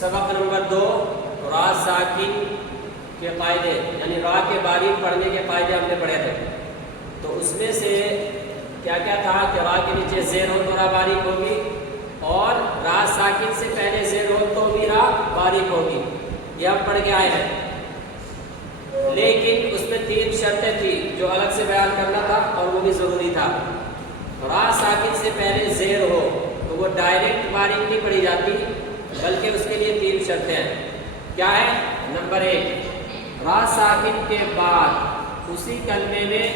سبق نمبر 2 را ساکن کے قاعدے، یعنی را کے باریک پڑھنے کے قاعدے ہم نے پڑھے تھے. تو اس میں سے کیا کیا تھا کہ را کے نیچے زیر ہو تو را باریک ہوگی، اور را ساکن سے پہلے زیر ہو تو بھی را باریک ہوگی. یہ ہم پڑھ کے آئے ہیں. لیکن اس میں 3 شرطیں تھی جو الگ سے بیان کرنا تھا اور وہ بھی ضروری تھا. را ساکن سے پہلے زیر ہو تو وہ ڈائریکٹ باریک نہیں پڑھی جاتی، بلکہ اس کے لیے 3 شرطیں ہیں. کیا ہے؟ نمبر 1، را ساکن کے بعد اسی کلمے میں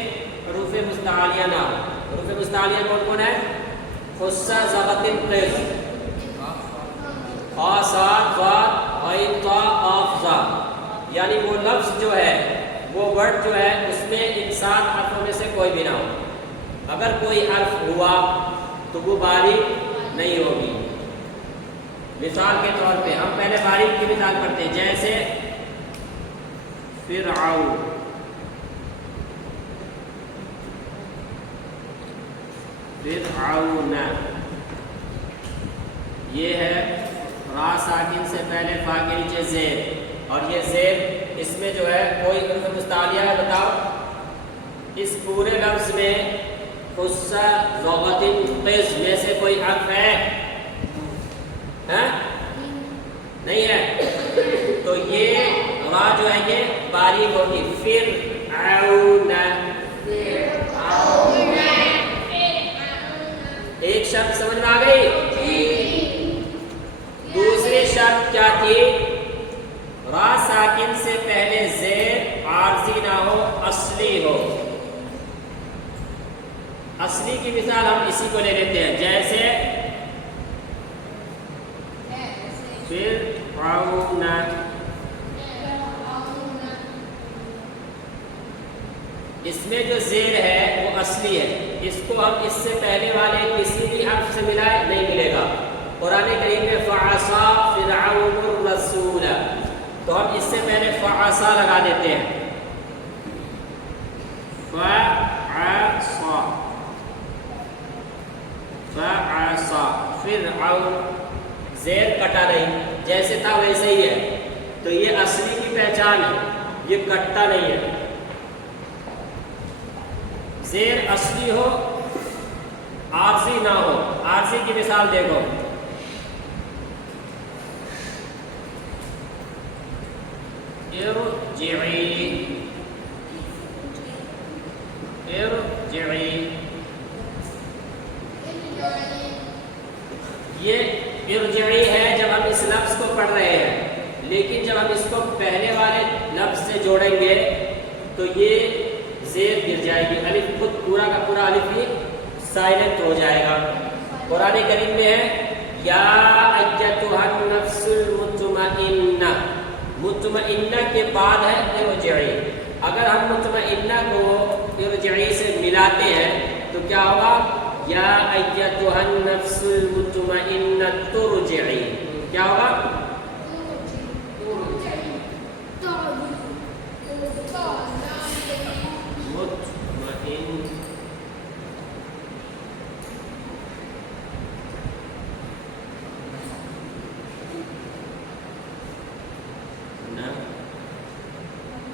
حروف مستعلیہ نہ ہو. حروف مستعلیہ کون کون ہے؟ خصہ، ضغط، قیس، خا، صاد، ضاد، غین، طا، قاف، ظا. یعنی وہ لفظ جو ہے، وہ ورڈ جو ہے، اس میں ان 7 حرفوں میں سے کوئی بھی نہ ہو. اگر کوئی حرف ہوا تو وہ باریک نہیں ہوگی. مثال کے طور پہ ہم پہلے باریک کی مثال پڑھتے ہیں، جیسے فرعون. فرعون یہ ہے را ساکن سے پہلے فا کے نیچے زیر، اور یہ زیر اس میں جو ہے کوئی حرف مستعلیہ ہے. بتاؤ اس پورے لفظ میں خصہ، ضغط، قیس میں سے کوئی حرف ہے؟ نہیں ہے. تو یہ را جو ہے یہ باریک ہوگی. فرعون. ایک شرط سمجھ میں آ گئی؟ دوسری شرط کیا تھی؟ را ساکن سے پہلے زیر عارضی نہ ہو، اصلی ہو. اصلی کی مثال ہم اسی کو لے لیتے ہیں، جیسے فرعون. اس میں جو زیر ہے وہ اصلی ہے. اس کو ہم اس سے پہلے والے کسی بھی حرف سے ملائے نہیں ملے گا. قرآن کریم میں فعصا فرعون الرسول، تو ہم اس سے پہلے فعصا لگا دیتے ہیں. فعصا، فعصا فرعون. زیر کٹا نہیں، جیسے تھا ویسے ہی ہے. تو یہ اصلی کی پہچان ہے، یہ کٹتا نہیں ہے. زیر اصلی ہو، عارضی نہ ہو. عارضی کی مثال دیکھو، ارجعی. ارجعی یہ ارجعی ہے جب ہم اس لفظ کو پڑھ رہے ہیں. لیکن جب ہم اس کو پہلے والے لفظ سے جوڑیں گے تو یہ زیر گر جائے گی. الف خود پورا کا پورا الف ہی سائلنٹ ہو جائے گا. قرآن کریم میں ہے یا ایتھا النفس المطمئنہ. مطمئنہ کے بعد ہے ارجعی. اگر ہم مطمئنہ کو ارجعی سے ملاتے ہیں تو کیا ہوگا؟ یا ایتھا النفس المطمئنہ ترجعی. کیا ہوگا؟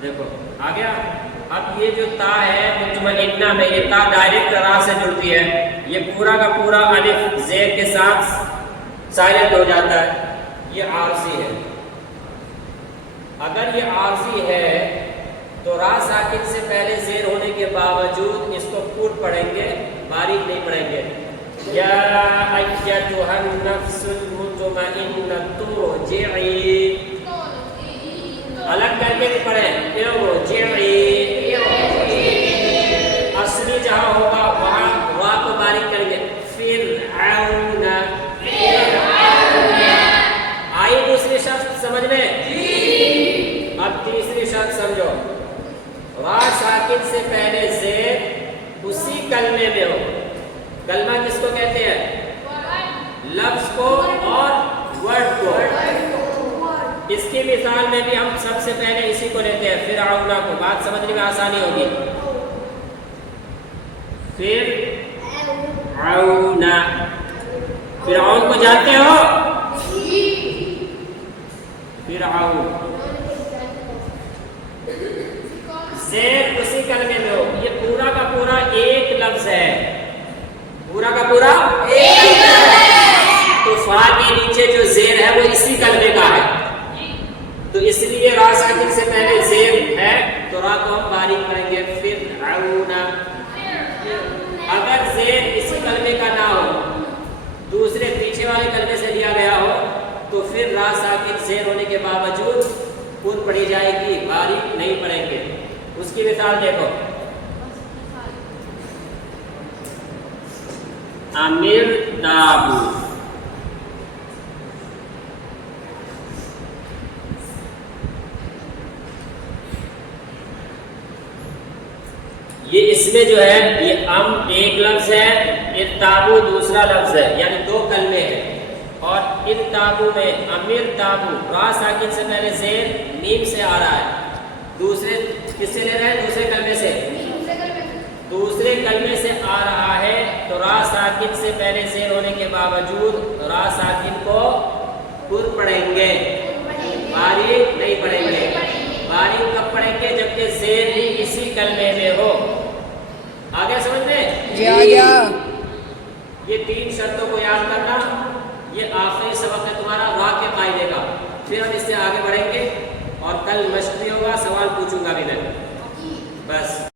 دیکھو آ گیا. اب یہ جو تا ہے مطمئنہ میں، یہ تا ڈائریکٹ را سے جڑتی ہے. یہ پورا کا پورا الف زیر کے ساتھ سائلنٹ ہو جاتا ہے. یہ عارضی ہے. اگر یہ عارضی ہے تو را ساکن سے پہلے زیر ہونے کے باوجود اس کو پور پڑھیں گے، باریک نہیں پڑھیں گے. یا ایتھا النفس المطمئنہ ترجعی. الگ کر کے بھی پڑھیں، ارجعی. اصلی جہاں ہوگا وہاں را کو باریک کریں گے. فرعون. آئی دوسری شرط سمجھ میں؟ اب تیسری شرط سمجھو. را ساکن سے پہلے زیر اسی کلمے میں ہو. کلمہ کس کو کہتے ہیں؟ لفظ کو اور ورڈ کو. اس کی مثال میں بھی ہم سب سے پہلے اسی کو لیتے ہیں، فرعون کو. بات سمجھنے میں آسانی ہوگی. فرعون کو جانتے ہو؟ فرعون. زیر اسی کلمے میں ہو. یہ پورا کا پورا ایک لفظ ہے. پورا کا پورا ایک لفظ ہے. تو فا کے نیچے جو زیر ہے وہ اسی کلمے کا ہے. تو اس لیے را ساکن سے پہلے زیر ہے تو را کو ہم باریک پڑھیں گے فرعون. اگر زیر اسی کلمے کا نہ ہو, دوسرے پیچھے والے کلمے سے لیا گیا ہو, تو پھر را ساکن زیر ہونے کے باوجود خود پڑھی جائے گی, باریک نہیں پڑھیں گے. اس کی مثال دیکھو, امیر تابو. یہ اس میں جو ہے یہ ام ایک لفظ ہے, ارتابو دوسرا لفظ ہے, یعنی دو کلمے ہیں. اور ارتابو میں امیر تابو را ساکن سے پہلے زیر میم سے آ رہا ہے. دوسرے کس سے لے رہے ہیں؟ دوسرے کلمے سے. دوسرے کلمے سے آ رہا ہے تو را ساکن سے پہلے زیر ہونے کے باوجود را ساکن کو پر پڑھیں گے, باریک نہیں پڑھیں گے. باریک کب پڑھیں گے؟ جبکہ زیر بھی اسی کلمے میں ہو. آگے سمجھ میں؟ جی آ گیا. یہ تین شرطوں کو یاد کرنا. یہ آخری سبق ہے تمہارا را کے قاعدے کا. پھر ہم اس سے آگے بڑھیں گے اور کل مشق بھی ہوگا, سوال پوچھوں گا بھی میں. بس